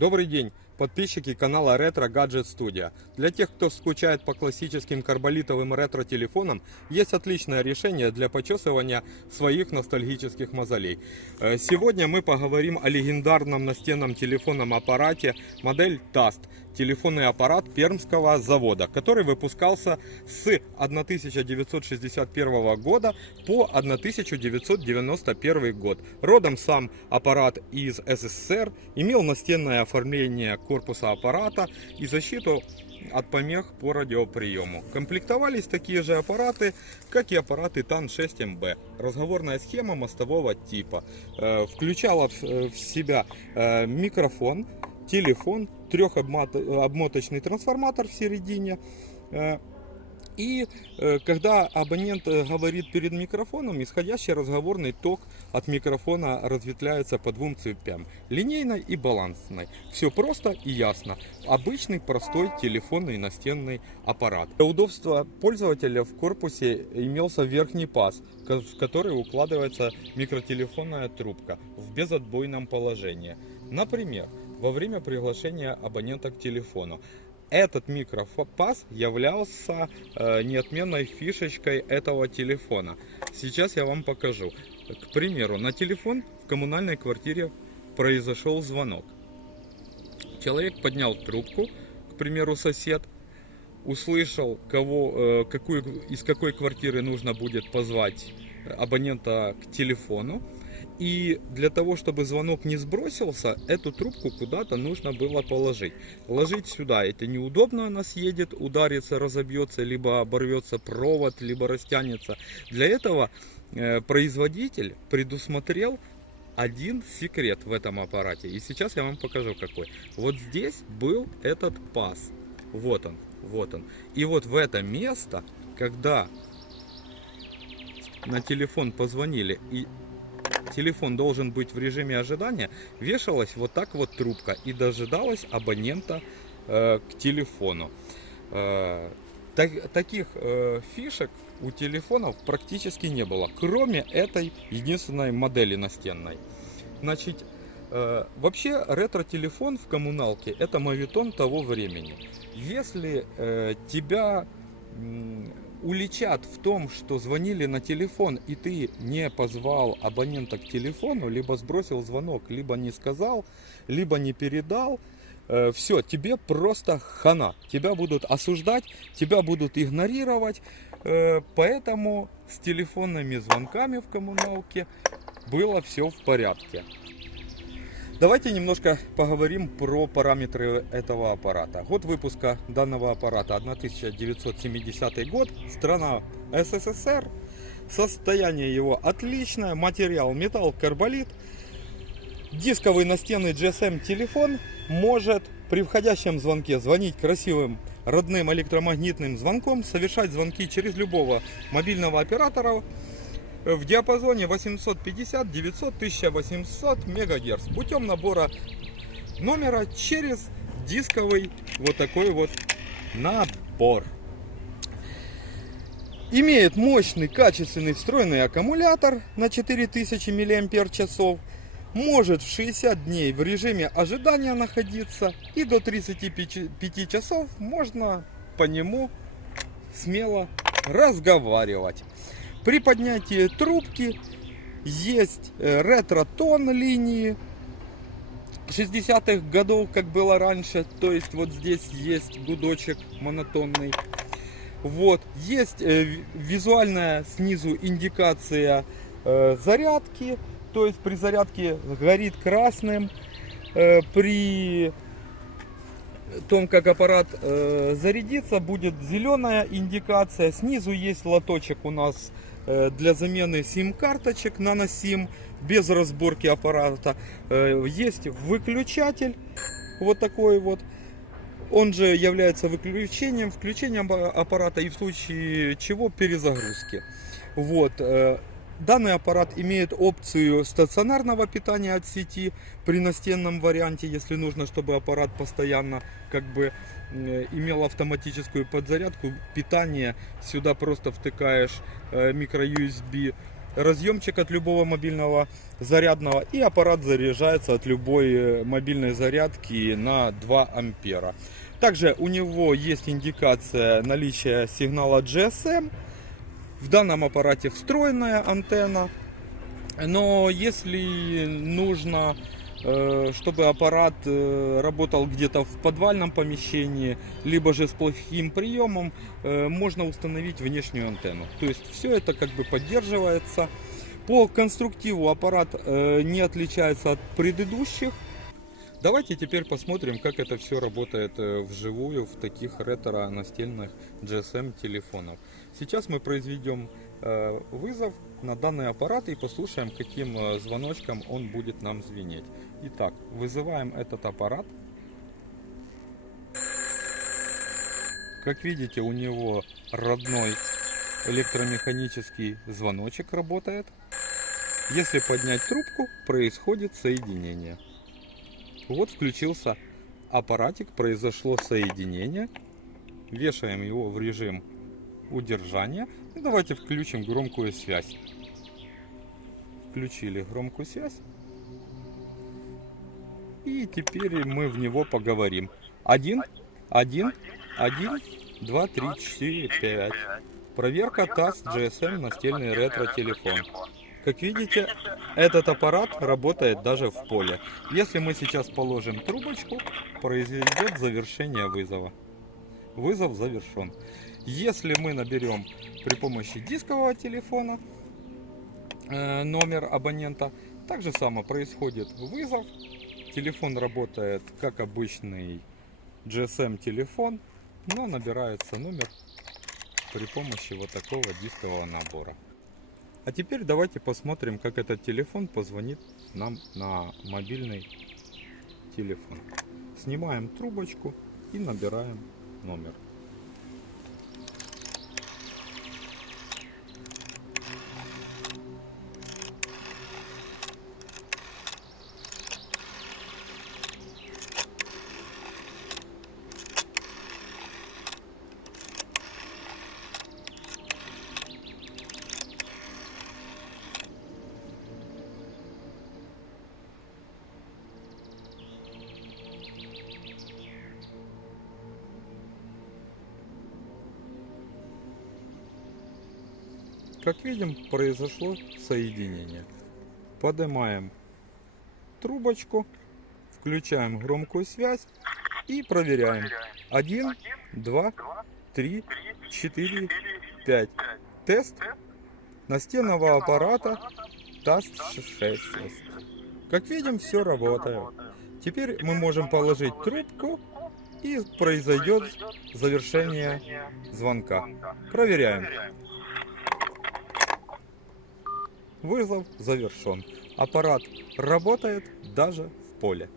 Добрый день, подписчики канала Retro Gadget Studio. Для тех, кто скучает по классическим карболитовым ретро-телефонам, есть отличное решение для почесывания своих ностальгических мозолей. Сегодня мы поговорим о легендарном настенном телефонном аппарате модель TAST. Телефонный аппарат пермского завода, который выпускался с 1961 года по 1991 год. Родом сам аппарат из СССР, имел настенное оформление корпуса аппарата и защиту от помех по радиоприему. Комплектовались такие же аппараты, как и аппараты TAN-6MB. Разговорная схема мостового типа. Включала в себя микрофон, телефон, трехобмоточный трансформатор в середине. И когда абонент говорит перед микрофоном, исходящий разговорный ток от микрофона разветвляется по двум цепям: линейной и балансной. Все просто и ясно. Обычный простой телефонный настенный аппарат. Для удобства пользователя в корпусе имелся верхний паз, в который укладывается микротелефонная трубка в безотбойном положении. Например, во время приглашения абонента к телефону. Этот микропаз являлся неотменной фишечкой этого телефона. Сейчас я вам покажу. К примеру, на телефон в коммунальной квартире произошел звонок. Человек поднял трубку, к примеру, сосед, услышал, из какой квартиры нужно будет позвать абонента к телефону. И для того, чтобы звонок не сбросился, эту трубку куда-то нужно было положить. Ложить сюда это неудобно, она съедет, ударится, разобьется, либо оборвется провод, либо растянется. Для этого производитель предусмотрел один секрет в этом аппарате. И сейчас я вам покажу какой. Вот здесь был этот паз. Вот он, вот он. И вот в это место, когда на телефон позвонили и телефон должен быть в режиме ожидания, вешалась вот так вот трубка и дожидалась абонента к телефону. Таких фишек у телефонов практически не было, кроме этой единственной модели настенной. Значит, вообще ретро-телефон в коммуналке — это моветон того времени. Если тебя уличат в том, что звонили на телефон, и ты не позвал абонента к телефону, либо сбросил звонок, либо не сказал, либо не передал, все, тебе просто хана. Тебя будут осуждать, тебя будут игнорировать. Поэтому с телефонными звонками в коммуналке было все в порядке. Давайте немножко поговорим про параметры этого аппарата. Год выпуска данного аппарата 1970 год, страна СССР. Состояние его отличное, материал металл, карболит. Дисковый настенный GSM телефон может при входящем звонке звонить красивым родным электромагнитным звонком, совершать звонки через любого мобильного оператора в диапазоне 850, 900, 1800 МГц путем набора номера через дисковый вот такой вот набор. Имеет мощный, качественный встроенный аккумулятор на 4000 мАч. Может в 60 дней в режиме ожидания находиться, и до 35 часов можно по нему смело разговаривать. При поднятии трубки есть ретро-тон линии 60-х годов, как было раньше. То есть вот здесь есть гудочек монотонный. Вот. Есть визуальная снизу индикация зарядки. То есть при зарядке горит красным. При том, как аппарат зарядится, будет зеленая индикация. Снизу есть лоточек у нас для замены сим-карточек, нано-сим, без разборки аппарата. Есть выключатель, вот такой вот. Он же является включением аппарата и в случае чего перезагрузки. Вот. Данный аппарат имеет опцию стационарного питания от сети при настенном варианте, если нужно, чтобы аппарат постоянно имел автоматическую подзарядку. Питание сюда просто втыкаешь микро USB разъемчик от любого мобильного зарядного, и аппарат заряжается от любой мобильной зарядки на 2 ампера. Также у него есть индикация наличия сигнала GSM. В данном аппарате встроенная антенна, но если нужно, чтобы аппарат работал где-то в подвальном помещении, либо же с плохим приемом, можно установить внешнюю антенну. То есть все это как бы поддерживается. По конструктиву аппарат не отличается от предыдущих. Давайте теперь посмотрим, как это все работает вживую в таких ретро-настольных GSM телефонах. Сейчас мы произведем вызов на данный аппарат и послушаем, каким звоночком он будет нам звенеть. Итак, вызываем этот аппарат. Как видите, у него родной электромеханический звоночек работает. Если поднять трубку, происходит соединение. Вот включился аппаратик, произошло соединение. Вешаем его в режим удержания. И давайте включим громкую связь. Включили громкую связь. И теперь мы в него поговорим. 1, 1, 1, 2, 3, 4, 5. Проверка ТАСС GSM настольный ретро-телефон. Как видите, этот аппарат работает даже в поле. Если мы сейчас положим трубочку, произойдет завершение вызова. Вызов завершен. Если мы наберем при помощи дискового телефона номер абонента, так же само происходит вызов. Телефон работает как обычный GSM телефон, но набирается номер при помощи вот такого дискового набора. А теперь давайте посмотрим, как этот телефон позвонит нам на мобильный телефон. Снимаем трубочку и набираем номер. Как видим, произошло соединение. Поднимаем трубочку, включаем громкую связь и проверяем. 1, 2, 3, 4, 5. Тест настенного аппарата ТАСС-6. Как видим, все работает. Теперь мы можем положить трубку и произойдет завершение звонка. Проверяем. Вызов завершен. Аппарат работает даже в поле.